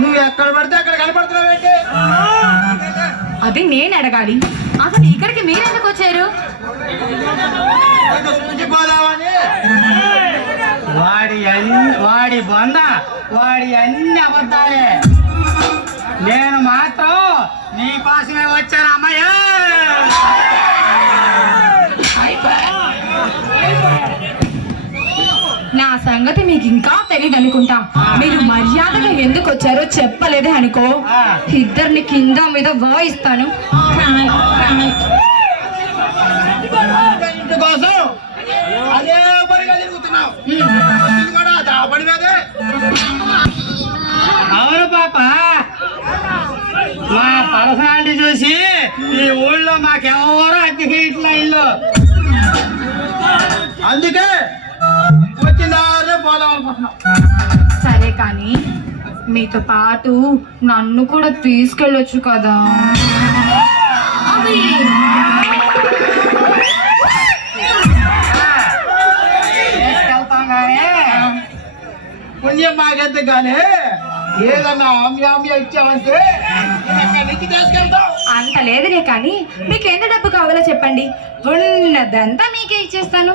నువ్వు ఎక్కడ పడితే అక్కడ కనపడుతున్నావేంటి? అది నేను అడగాలి. అసలు ఇక్కడికి మీరెందుకు వచ్చారు? వాడి బొంద వాడి అన్ని అబద్ధాలే. నేను మాత్రం నీకోసమే వచ్చాను అమ్మాయి. నా సంగతి మీకు ఇంకా తెలియదు అనుకుంటా. మీరు మర్యాదగా ఎందుకు వచ్చారో చెప్పలేదే అనుకో, ఇద్దరిని కింద మీద వాయిస్తాను. అవును పాప, మా పర్సనాలిటీ చూసి ఈ ఊళ్ళో మాకెవరో అతికి ఇట్లా ఇల్లు, అందుకే వచ్చిందారే పోదాం అనుకుంటున్నాం. సరే కానీ మీతో పాటు నన్ను కూడా తీసుకెళ్ళొచ్చు కదా. తీసుకెళ్తాం కానీ పుణ్యం మాకెంత కానీ ఏదన్నా ఆమ్య ఇచ్చామంటే నుంచి తీసుకెళ్తాం. అంత లేదులే కానీ మీకు ఎంత డబ్బు కావాలో చెప్పండి, ఉన్నదంతా మీకే ఇచ్చేస్తాను.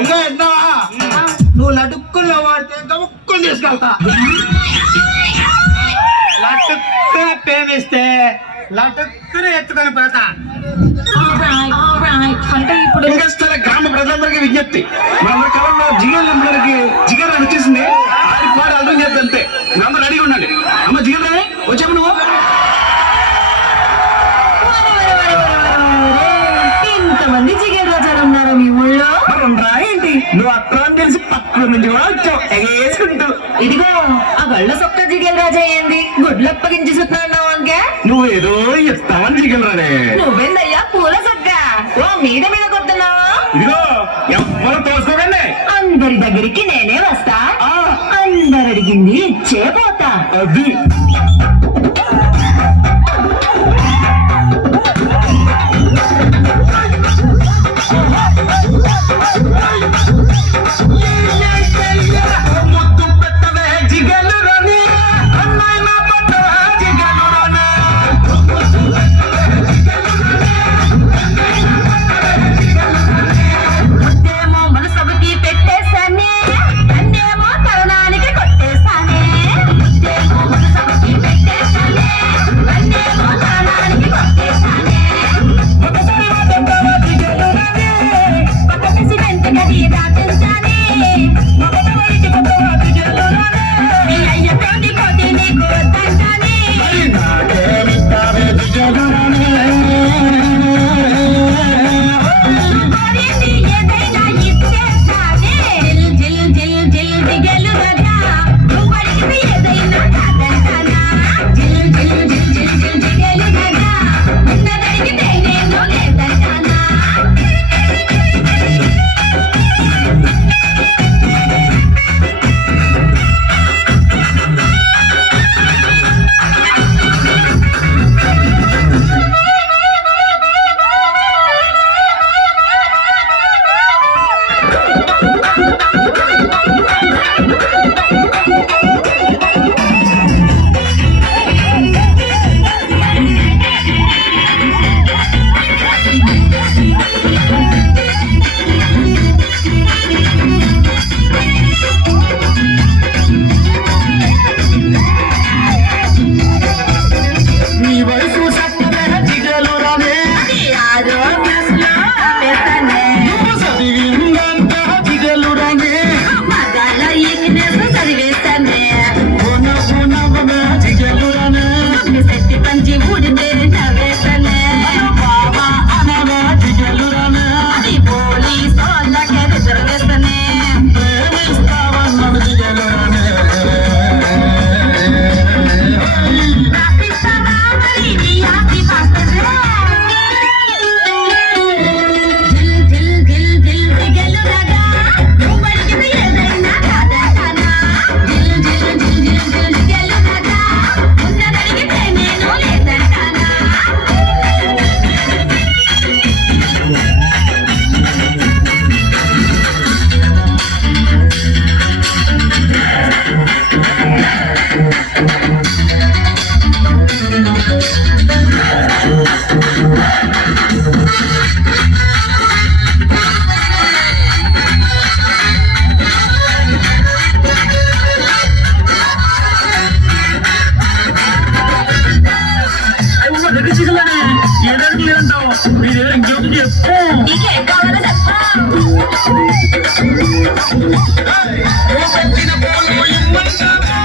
ఇంకా ఎంటావా? నువ్వు లటుక్కుల్లో వాడితే గముక్కుని తీసుకెళ్తా. లటుక్కున ప్రేమిస్తే లటుక్కున ఎత్తుకొని పోతా. అంటే ఇప్పుడు లింగస్థల గ్రామ ప్రజలందరికీ విజ్ఞప్తి, మన కాలంలో జిగర్లందరికీ జిగర్ వచ్చేసింది. ఆడికి పాడు అర్థం చేద్దాం అంతే. అందరూ రెడీగా ఉండండి. అమ్మ జిగర్ రా, వచ్చాము నువ్వు. ఇంతమంది జిగేర్ రాజాలు ఉన్నారా మీ ఊళ్ళో? రా ఏంటి నువ్వు అక్కడ తెలిసి పక్కన నుంచి కూడా వచ్చావు ఎగేసుకుంటూ. ఇదిగో ఆ గళ్ళ సొక్క జిగేల్ రాజా ఏంది గుడ్లప్పగించి సుతున్నావు అంకే? నువ్వు ఏదో ఇస్తావని జిగర్ రానే. నువ్వేందయ్యా పూల సొక్క ఓ మీద మీద కొడుతున్నావా? ఇదిగో ఎవరు తోసుకోకండి. అందరి దగ్గరికి నేనే వస్తా, అందరు అడిగింది ఇచ్చే పోతా. అది దగ్గర చికెన్ ఏడాది లేదంటావు నీ దగ్గర ఇంకేమిటి చెప్పు నీకేం కావాలో చెప్పు. ఓ పెట్టిన పూలు ఇమ్మంటావా